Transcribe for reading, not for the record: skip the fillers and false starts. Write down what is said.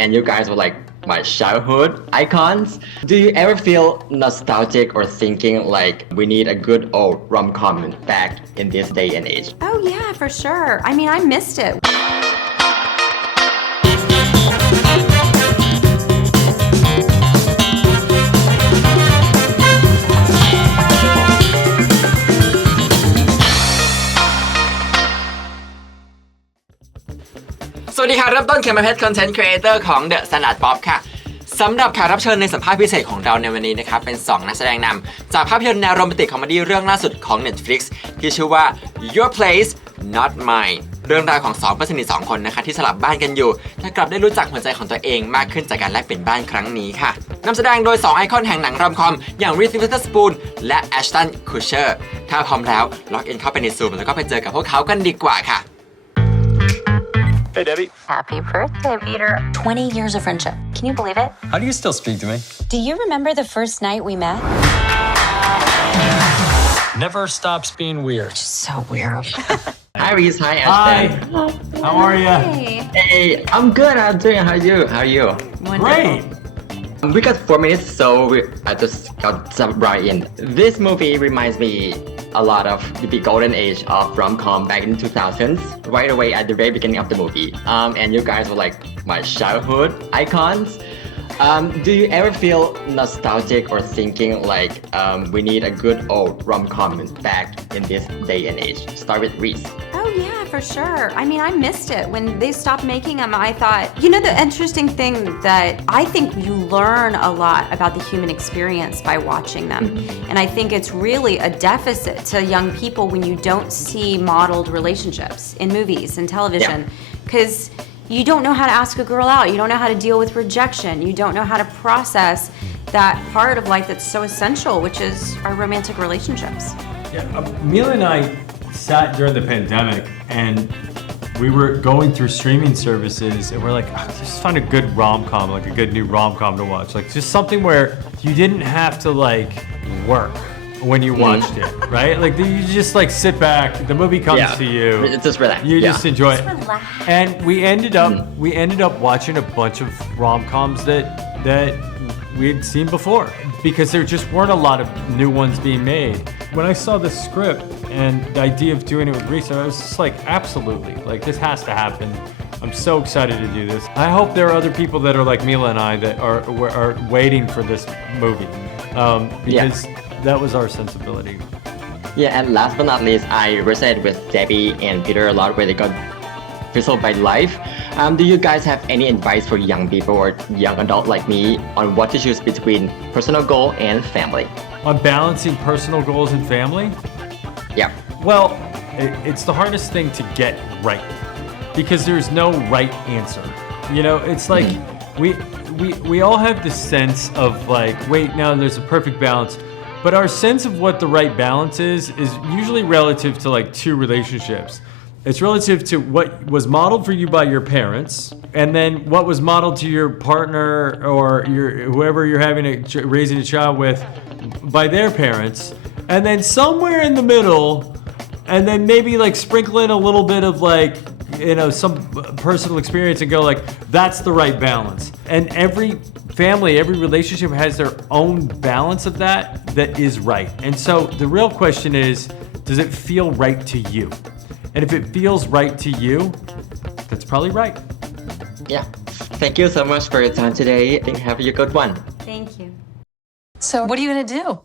and you guys were like my childhood icons. Do you ever feel nostalgic or thinking like we need a good old rom-com back in this day and age? Oh yeah, for sure. I mean, I missed it.สวัสดีค่ะเริ่มต้นเขียนมาเพชรคอนเทนต์ครีเอเตอร์ของ The Standard Pop ค่ะสำหรับแขกรับเชิญในสัมภาษณ์พิเศษของเราในวันนี้นะครับเป็น2นักแสดงนำจากภาพยนตร์แนวโรแมนติกคอมเมดี้เรื่องล่าสุดของ Netflix ที่ชื่อว่า Your Place Not Mine เรื่องราวของ2เพื่อนสนิท2คนนะคะที่สลับบ้านกันอยู่แต่กลับได้รู้จักหัวใจของตัวเองมากขึ้นจากการแลกเปลี่ยนบ้านครั้งนี้ค่ะนำแสดงโดย2ไอคอนแห่งหนังรอมคอมอย่าง Reese Witherspoon และ Ashton Kutcher ถ้าพร้อมแล้วล็อกอินเข้าไปใน Zoom แล้วก็ไปเจอกับพวกเขากันดีกว่าค่ะHey, Debbie. Happy birthday, Peter. 20 years of friendship. Can you believe it? How do you still speak to me? Do you remember the first night we met? Never stops being weird. So weird. Hi Reese, hi Hi. Ashton. How are you? Hey, I'm good. I'm doing. How are you? Great. We got 4 minutes, so I just got some right in. This movie reminds me a lot of the golden age of rom-com back in 2000s, right away at the very beginning of the movie. And you guys were like my childhood icons. Do you ever feel nostalgic or thinking like we need a good old rom-com back in this day and age? Start with Reese. Oh yeah, for sure. I mean, I missed it. When they stopped making them, I thought, the interesting thing that I think you learn a lot about the human experience by watching them. And I think it's really a deficit to young people when you don't see modeled relationships in movies and television. Because you don't know how to ask a girl out. You don't know how to deal with rejection. You don't know how to process that part of life that's so essential, which is our romantic relationships. Yeah, Mila and I sat during the pandemic and we were going through streaming services and we're like, just find a good rom-com, like a good new rom-com to watch. Like just something where you didn't have to like work when you watched it, right? Like you just like sit back, the movie comes to you. It's just relax. You just enjoy it. Relax. And we ended up watching a bunch of rom-coms that we'd seen before because there just weren't a lot of new ones being made. When I saw the script and the idea of doing it with Reese, I was just like, absolutely, like this has to happen. I'm so excited to do this. I hope there are other people that are like Mila and I that are waiting for this movie because that was our sensibility. Yeah, and last but not least, I resonate with Debbie and Peter a lot where they got fizzled by life. Do you guys have any advice for young people or young adults like me on what to choose between personal goal and family? On balancing personal goals and family? Yeah. Well, it's the hardest thing to get right because there's no right answer. It's like we all have this sense of like, wait, now there's a perfect balance. But our sense of what the right balance is usually relative to like two relationships. It's relative to what was modeled for you by your parents, and then what was modeled to your partner or whoever you're raising a child with by their parents, and then somewhere in the middle, and then maybe like sprinkle in a little bit of like, some personal experience and go like, that's the right balance. And every family, every relationship has their own balance of that is right. And so the real question is, does it feel right to you? And if it feels right to you, that's probably right. Yeah. Thank you so much for your time today. I think have a good one. Thank you. So what are you gonna do?